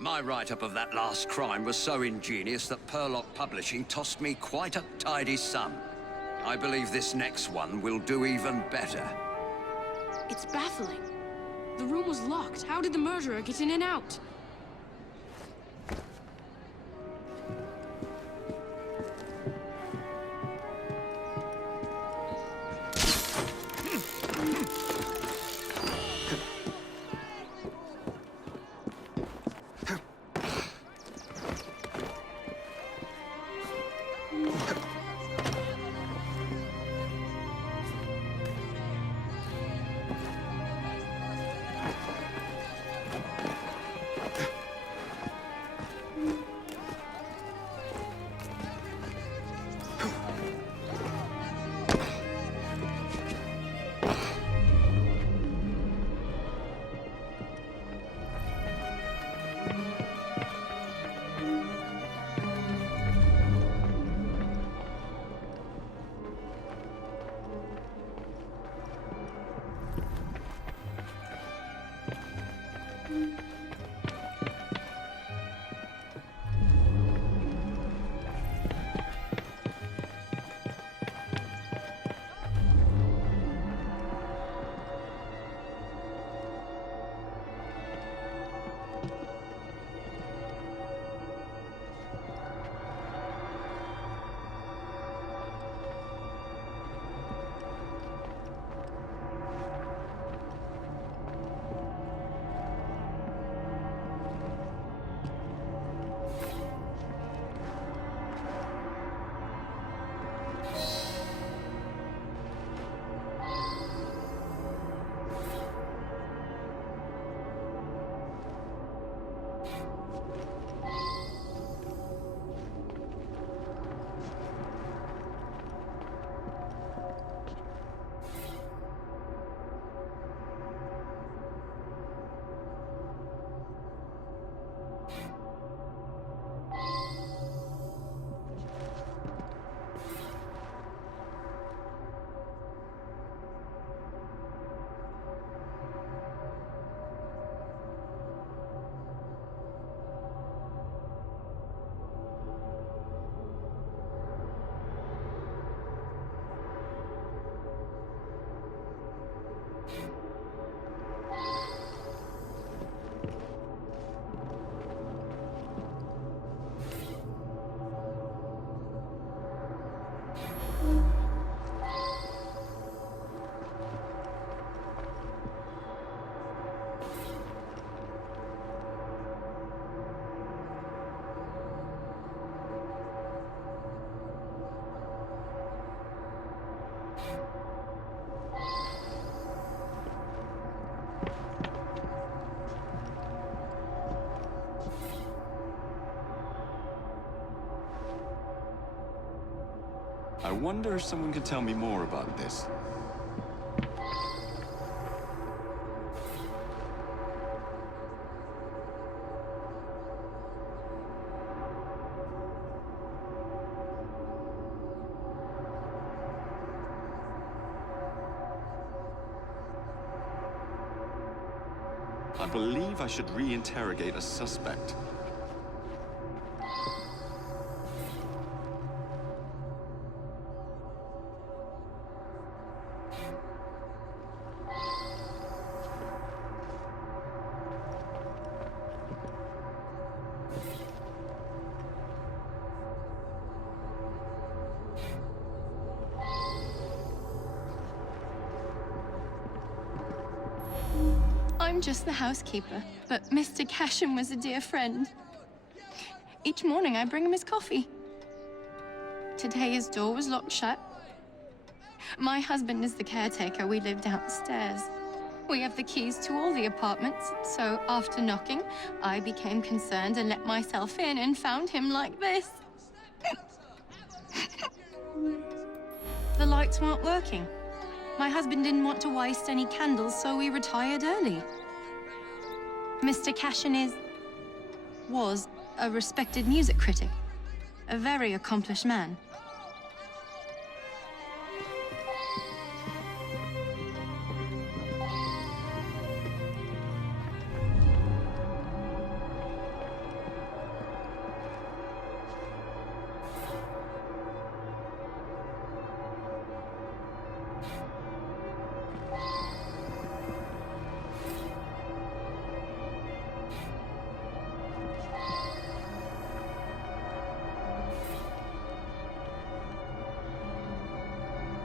My write-up of that last crime was so ingenious that Surelock Publishing tossed me quite a tidy sum. I believe this next one will do even better. It's baffling. The room was locked. How did the murderer get in and out? I wonder if someone could tell me more about this. I believe I should re-interrogate a suspect. I'm just the housekeeper, but Mr. Casham was a dear friend. Each morning I bring him his coffee. Today his door was locked shut. My husband is the caretaker. We live downstairs. We have the keys to all the apartments, so after knocking, I became concerned and let myself in and found him like this. The lights weren't working. My husband didn't want to waste any candles, so we retired early. Mr. Cashin was a respected music critic, a very accomplished man.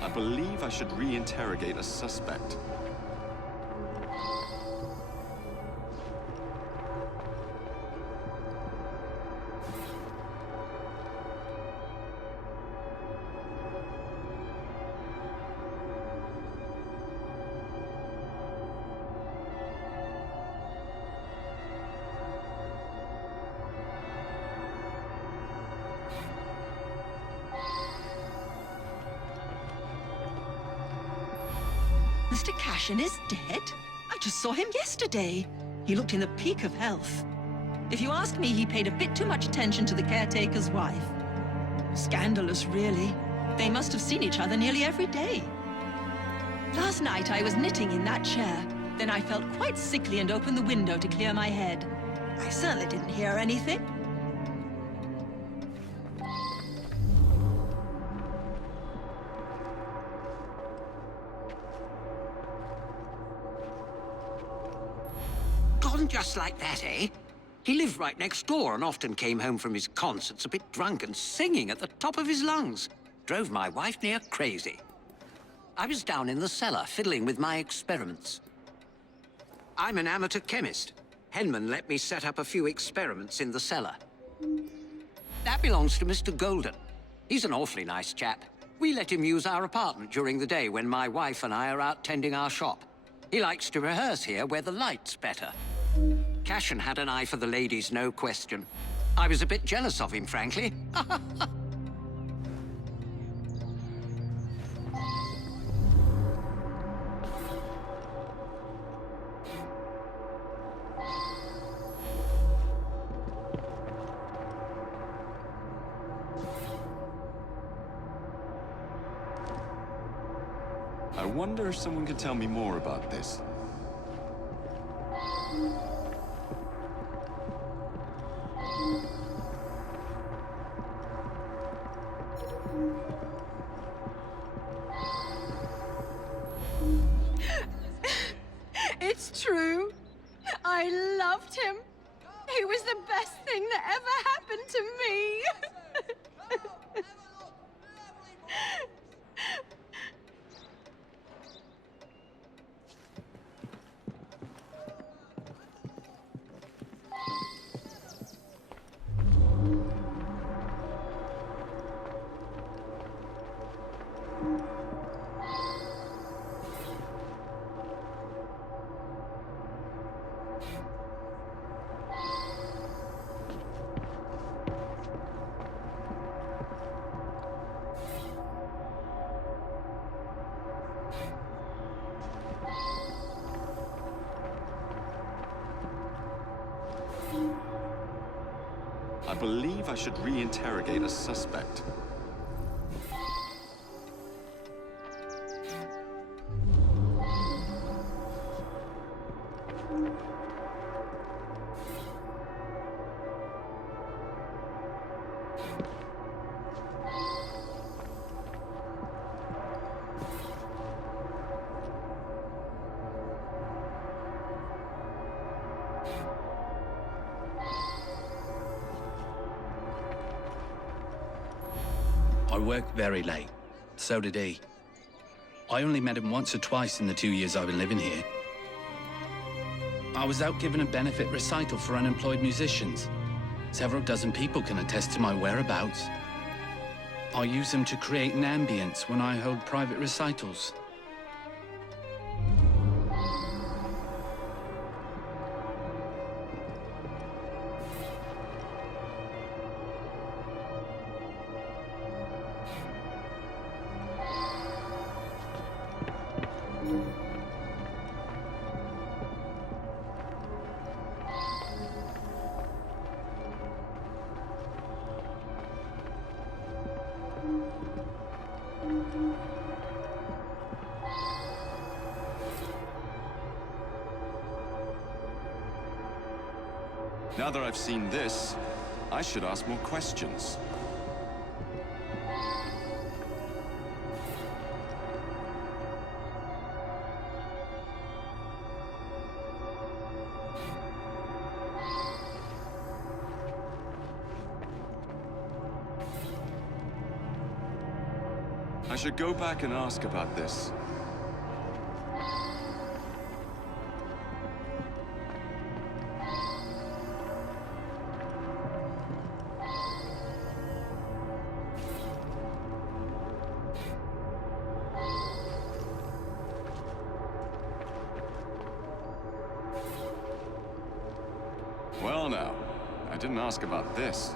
I believe I should re-interrogate a suspect. Mr. Cashin is dead? I just saw him yesterday. He looked in the peak of health. If you ask me, he paid a bit too much attention to the caretaker's wife. Scandalous, really. They must have seen each other nearly every day. Last night, I was knitting in that chair. Then I felt quite sickly and opened the window to clear my head. I certainly didn't hear anything. Gone just like that, eh? He lived right next door and often came home from his concerts a bit drunk and singing at the top of his lungs. Drove my wife near crazy. I was down in the cellar fiddling with my experiments. I'm an amateur chemist. Henman let me set up a few experiments in the cellar. That belongs to Mr. Golden. He's an awfully nice chap. We let him use our apartment during the day when my wife and I are out tending our shop. He likes to rehearse here where the light's better. Cashin had an eye for the ladies, no question. I was a bit jealous of him, frankly. I wonder if someone could tell me more about this. It's true. I loved him. He was the best thing that ever happened to me. I believe I should re-interrogate a suspect. I worked very late. So did he. I only met him once or twice in the 2 years I've been living here. I was out giving a benefit recital for unemployed musicians. Several dozen people can attest to my whereabouts. I use them to create an ambience when I hold private recitals. Now that I've seen this, I should ask more questions. I should go back and ask about this. Well now, I didn't ask about this.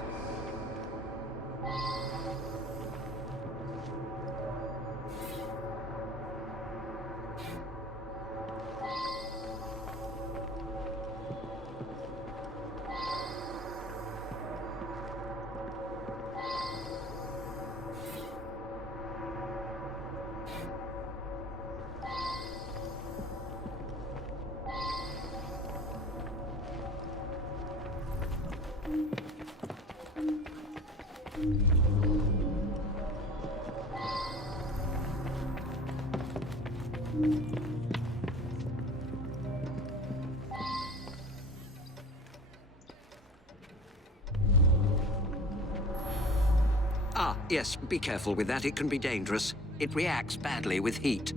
Ah, yes, be careful with that. It can be dangerous. It reacts badly with heat.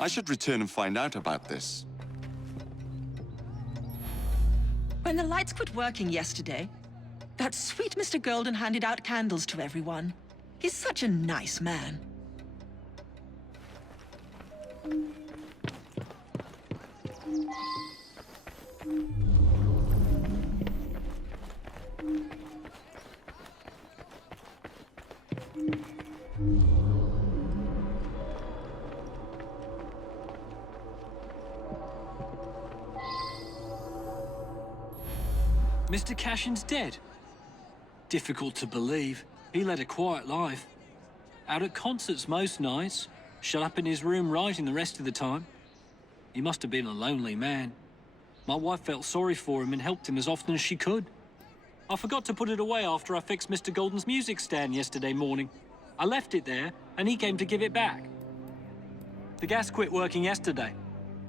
I should return and find out about this. When the lights quit working yesterday, that sweet Mr. Golden handed out candles to everyone. He's such a nice man. Mr. Cashin's dead. Difficult to believe. He led a quiet life. Out at concerts most nights, shut up in his room writing the rest of the time. He must have been a lonely man. My wife felt sorry for him and helped him as often as she could. I forgot to put it away after I fixed Mr. Golden's music stand yesterday morning. I left it there, and he came to give it back. The gas quit working yesterday.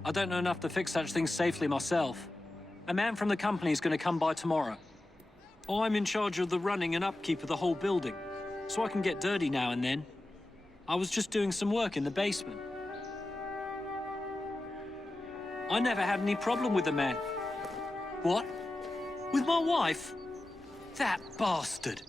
I don't know enough to fix such things safely myself. A man from the company is going to come by tomorrow. I'm in charge of the running and upkeep of the whole building, so I can get dirty now and then. I was just doing some work in the basement. I never had any problem with the man. What? With my wife? That bastard!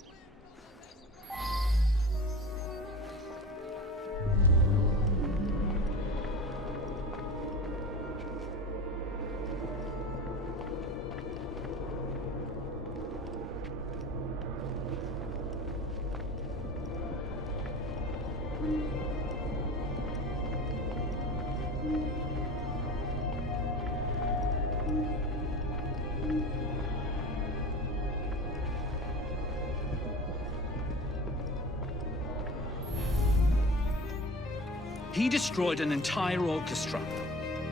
He destroyed an entire orchestra.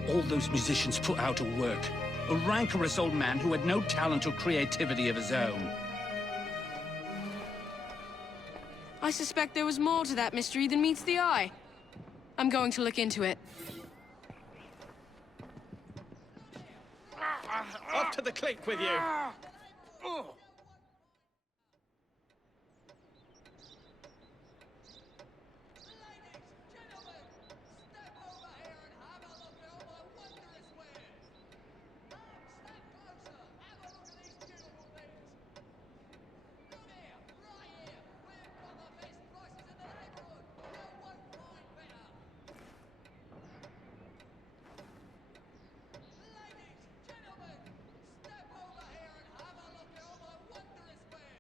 All those musicians put out of work. A rancorous old man who had no talent or creativity of his own. I suspect there was more to that mystery than meets the eye. I'm going to look into it. Up to the click with you!